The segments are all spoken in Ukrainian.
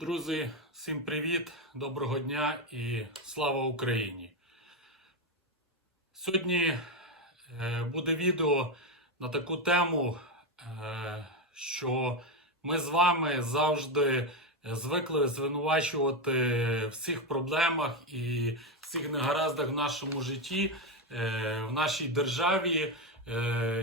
Друзі, всім привіт, доброго дня і слава Україні. Сьогодні е, буде відео на таку тему, е, що ми з вами завжди звикли звинувачувати всіх проблемах і всіх негараздах в нашому житті, е, в нашій державі,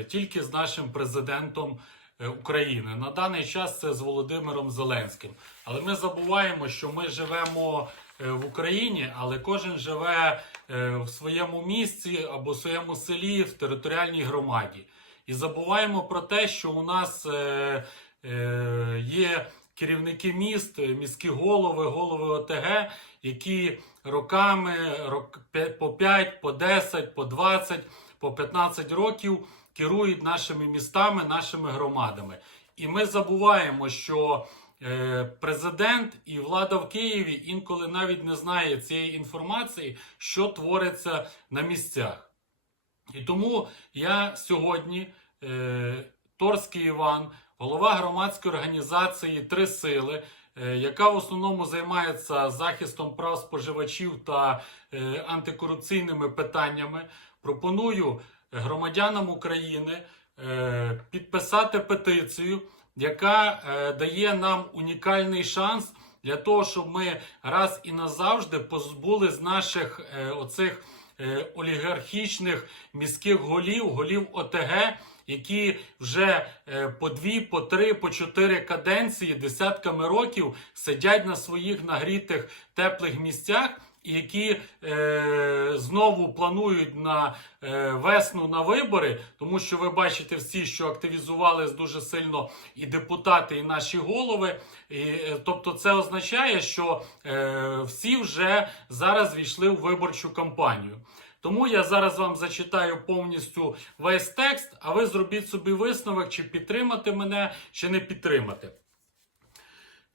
тільки з нашим президентом України. На даний час це з Володимиром Зеленським. Але ми забуваємо, що ми живемо е, в Україні, але кожен живе е, в своєму місці або в своєму селі, в територіальній громаді. І забуваємо про те, що у нас е, е, є керівники міст, е, міські голови, голови ОТГ, які роками по 5, по 10, по 20, по 15 років керують нашими містами, нашими громадами. І ми забуваємо, що е, президент і влада в Києві інколи навіть не знає цієї інформації, що твориться на місцях. І тому я сьогодні, е, Торський Іван, голова громадської організації Три сили, е, яка в основному займається захистом прав споживачів та антикорупційними питаннями, пропоную громадянам України е, підписати петицію, яка е, дає нам унікальний шанс для того, щоб ми раз і назавжди позбули з наших е, оцих олігархічних міських голів, голів ОТГ, які вже по дві, по три, по чотири каденції десятками років сидять на своїх нагрітих теплих місцях. Які е, знову планують на е, весну на вибори, тому що ви бачите всі, що активізувались дуже сильно і депутати, і наші голови. І, е, тобто, це означає, що е, всі вже зараз війшли в виборчу кампанію. Тому я зараз вам зачитаю повністю весь текст, а ви зробіть собі висновок, чи підтримати мене, чи не підтримати.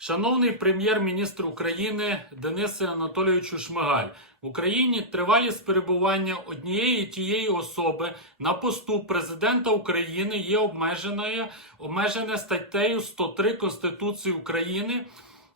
Шановний прем'єр-міністр України Денисе Анатолійовичу Шмигаль, в Україні тривалість перебування однієї тієї особи на посту президента України є обмеженою, обмежене статтею 103 Конституції України.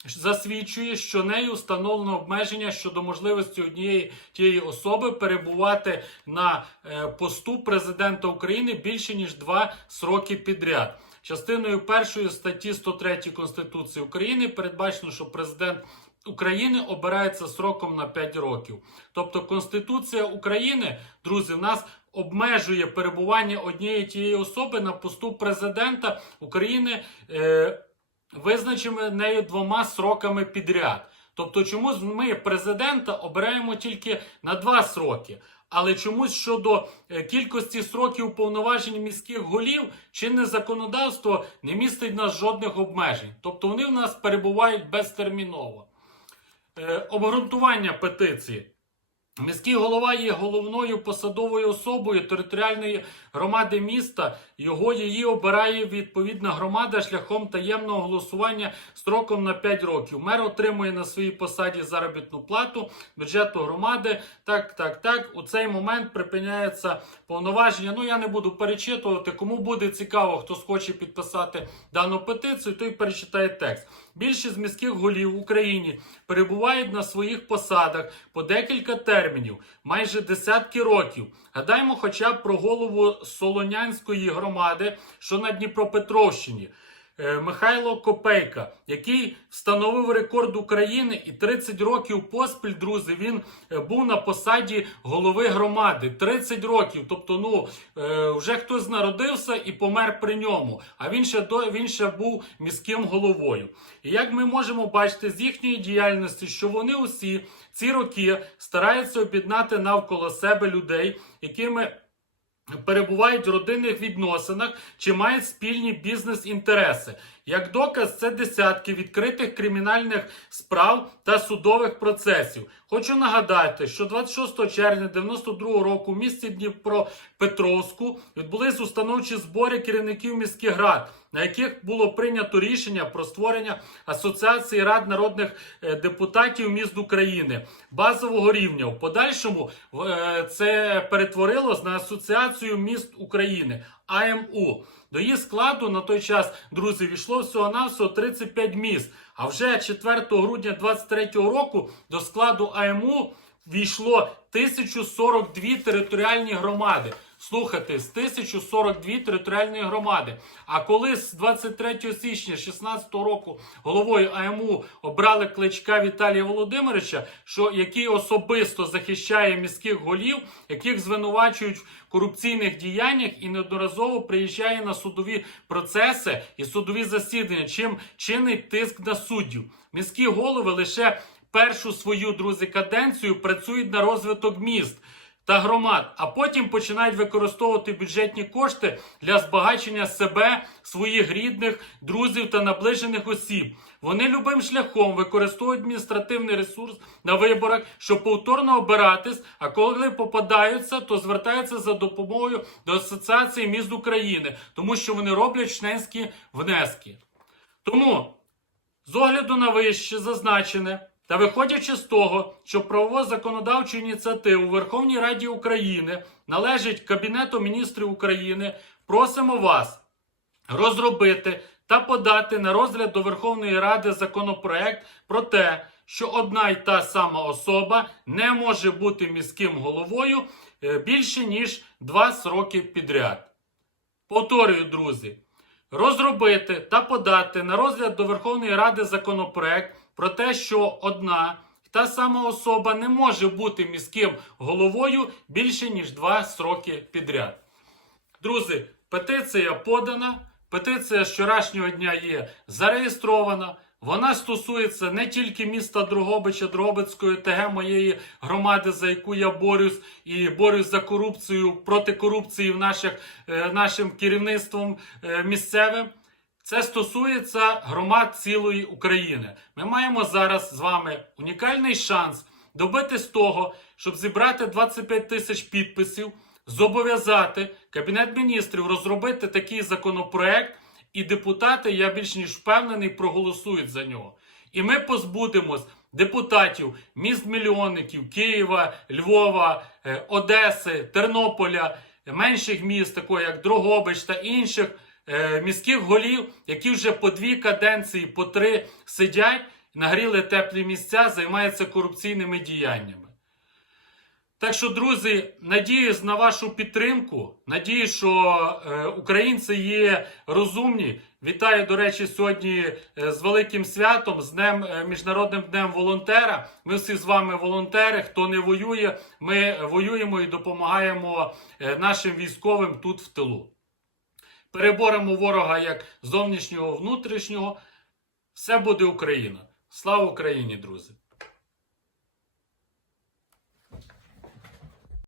Засвідчує, що нею встановлено обмеження щодо можливості однієї тієї особи перебувати на е, посту президента України більше ніж два сроки підряд. Частиною першої статті 103 Конституції України передбачено, що президент України обирається сроком на 5 років. Тобто Конституція України, друзі, в нас обмежує перебування однієї тієї особи на посту президента України. Е, визначимо нею двома сроками підряд. Тобто, чомусь ми президента обираємо тільки на два сроки. Але чомусь щодо е, кількості сроків повноважень міських голів чинне законодавство не містить нас жодних обмежень. Тобто вони в нас перебувають безтерміново. Е, обґрунтування петиції. Міський голова є головною посадовою особою територіальної громади міста. Його її обирає відповідна громада шляхом таємного голосування строком на 5 років. Мер отримує на своїй посаді заробітну плату бюджету громади. Так, так, так. У цей момент припиняється повноваження. Ну я не буду перечитувати. Кому буде цікаво, хто схоче підписати дану петицію, той перечитає текст. Більшість міських голів в Україні перебувають на своїх посадах по декілька термінів, майже десятки років. Гадаймо хоча б про голову Солонянської громади, що на Дніпропетровщині. Е, Михайло Копейка, який встановив рекорд України і 30 років поспіль, друзі, він е, був на посаді голови громади. 30 років. Тобто, ну е, вже хтось народився і помер при ньому. А він ще до він ще був міським головою. І як ми можемо бачити з їхньої діяльності, що вони усі ці роки стараються об'єднати навколо себе людей, якими перебувають в родинних відносинах чи мають спільні бізнес-інтереси. Як доказ, це десятки відкритих кримінальних справ та судових процесів. Хочу нагадати, що 26 червня 92 року в місті Дніпропетровську відбулись установчі збори керівників міських рад. На яких було прийнято рішення про створення Асоціації рад народних е, депутатів міст України базового рівня. В подальшому е, це перетворилось на Асоціацію міст України АМУ. До її складу на той час, друзі, війшло всього навсього 35 міст. А вже 4 грудня 2023 року до складу АМУ війшло 1042 територіальні громади. Слухайте, з 1042 територіальної громади. А коли з 23 січня 2016 року головою АМУ обрали кличка Віталія Володимировича, що який особисто захищає міських голів, яких звинувачують в корупційних діяннях і неодноразово приїжджає на судові процеси і судові засідання, чим чинить тиск на суддів. Міські голови лише першу свою друзі каденцію працюють на розвиток міст та громад, а потім починають використовувати бюджетні кошти для збагачення себе, своїх рідних, друзів та наближених осіб. Вони любим шляхом використовують адміністративний ресурс на виборах, щоб повторно обиратись. А коли попадаються, то звертаються за допомогою до Асоціації міст України, тому що вони роблять членські внески. Тому з огляду на вище зазначене та виходячи з того, що правово-законодавчу ініціативу Верховній Раді України належить Кабінету міністрів України, просимо вас розробити та подати на розгляд до Верховної Ради законопроект про те, що одна й та сама особа не може бути міським головою е, більше ніж два сроки підряд. Повторюю, друзі, розробити та подати на розгляд до Верховної Ради законопроект про те, що одна та сама особа не може бути міським головою більше ніж два сроки підряд. Друзі, петиція подана. Петиція з вчорашнього дня є зареєстрована. Вона стосується не тільки міста Дрогобича, Дрогобицької ТГ моєї громади, за яку я борюсь, і борюсь за корупцію проти корупції в наших, е, нашим керівництвом е, місцевим. Це стосується громад цілої України. Ми маємо зараз з вами унікальний шанс добитись того, щоб зібрати 25 тисяч підписів, зобов'язати Кабінет міністрів розробити такий законопроект, і депутати, я більш ніж впевнений, проголосують за нього. І ми позбудемось депутатів міст мільйонників Києва, Львова, е, Одеси, Тернополя, менших міст, такого як Дрогобич та інших міських голів, які вже по дві каденції, по три сидять, нагріли теплі місця, займаються корупційними діяннями. Так що, друзі, надіюсь на вашу підтримку. Надіюсь, що е, українці є розумні. Вітаю, до речі, сьогодні е, з великим святом, з днем е, міжнародним днем волонтера. Ми всі з вами волонтери. Хто не воює, ми воюємо і допомагаємо е, нашим військовим тут в тилу. Переборемо ворога як зовнішнього, внутрішнього. Все буде Україна. Слава Україні, друзі!